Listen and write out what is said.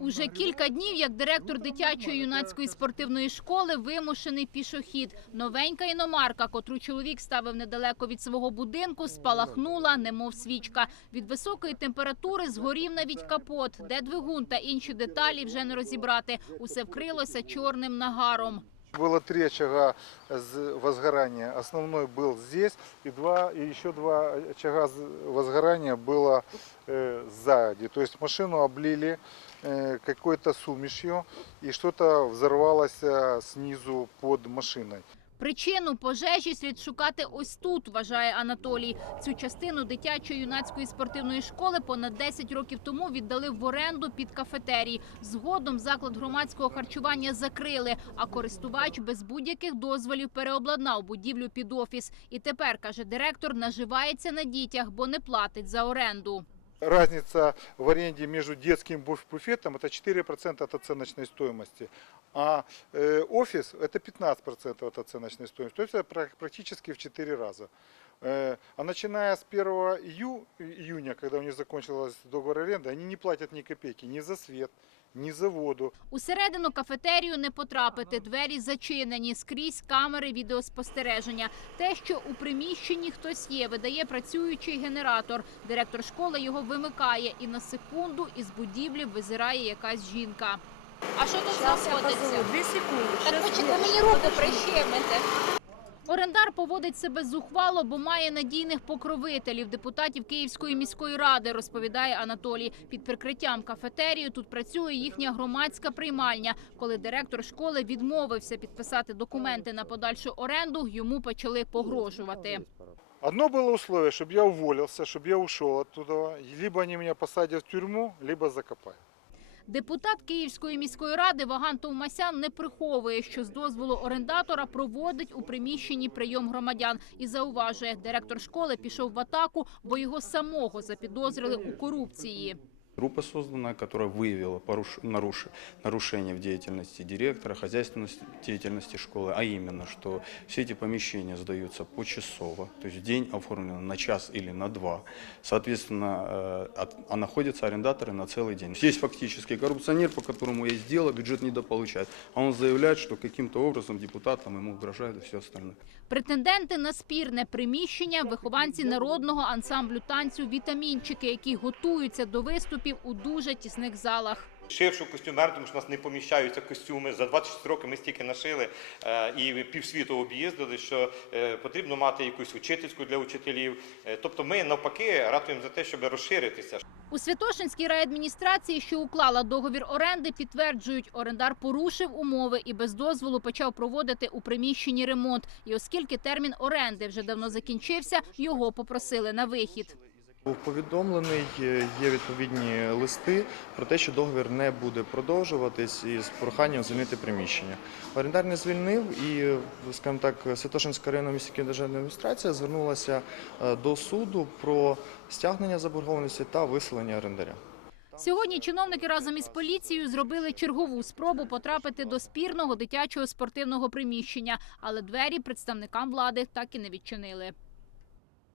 Уже кілька днів, як директор дитячої юнацької спортивної школи, вимушений пішохід. Новенька іномарка, котру чоловік ставив недалеко від свого будинку, спалахнула, немов свічка. Від високої температури згорів навіть капот, де двигун та інші деталі вже не розібрати. Усе вкрилося чорним нагаром. Было три очага з- возгорания. Основной был здесь, и, два, и еще два очага з- возгорания было э, сзади. то есть машину облили э, какой-то сумешью, и что-то взорвалось э, снизу под машиной. Причину пожежі слід шукати ось тут, вважає Анатолій. Цю частину дитячої юнацької спортивної школи понад 10 років тому віддали в оренду під кафетерій. Згодом заклад громадського харчування закрили, а користувач без будь-яких дозволів переобладнав будівлю під офіс. І тепер, каже директор, наживається на дітях, бо не платить за оренду Разница в аренде между детским буф- буфетом это 4% от оценочной стоимости, а э, офис это 15% от оценочной стоимости. То есть это пра- практически в 4 раза. Э, А начиная с 1 ию- июня, когда у них закончилась договор аренды, они не платят ни копейки ни за свет, ни за воду. Усередину кафетерію не потрапити. Двері зачинені, скрізь камери відеоспостереження. Те, що у приміщенні хтось є, видає працюючий генератор. Директор школи його вимикає, і на секунду із будівлі визирає якась жінка. А що тут Сейчас я позову. Две секунды. Щас я- руку прищемите. Орендар поводить себе зухвало, бо має надійних покровителів, депутатів Київської міської ради, розповідає Анатолій. Під прикриттям кафетерію тут працює їхня громадська приймальня. Коли директор школи відмовився підписати документи на подальшу оренду, йому почали погрожувати. Одно было условие, чтобы я уволился, чтобы я ушел оттуда. Либо они меня посадят в тюрьму, либо закопают. Депутат Київської міської ради Ваган Товмасян не приховує, що з дозволу орендатора проводить у приміщенні прийом громадян і зауважує, директор школи пішов в атаку, бо його самого запідозрили у корупції. Группа создана, которая выявила поруш- наруш- нарушения в деятельности директора, хозяйственной с- деятельности школы, а именно, что все эти помещения сдаются почасово, то есть в день оформлено на час или на два. Соответственно, э, от- а находятся арендаторы на целый день. Есть фактически коррупционер, по которому есть дело, бюджет недополучает, а он заявляет, что каким-то образом депутатам ему угрожают и все остальное. Претенденти на спірне приміщення вихованці народного ансамблю танцю Вітамінчики, які готуються до виступів у дуже тісних залах. Ширшу костюмер, тому що у нас не поміщаються костюми. За 26 років ми стільки нашили е, і півсвіту об'їздили, що е, потрібно мати якусь учительську для учителів. Е, Тобто ми навпаки ратуємо за те, щоб розширитися. У Святошинській райадміністрації, що уклала договір оренди, підтверджують, орендар порушив умови і без дозволу почав проводити у приміщенні ремонт. І оскільки термін оренди вже давно закінчився, його попросили на вихід. Був повідомлений, є відповідні листи про те, що договір не буде продовжуватись із проханням звільнити приміщення. Орендар не звільнив і, скажімо так, Святошинська районна міська державна адміністрація звернулася е, до суду про стягнення заборгованості та виселення орендаря. Сьогодні чиновники разом із поліцією зробили чергову спробу потрапити до спірного дитячого спортивного приміщення, але двері представникам влади так і не відчинили.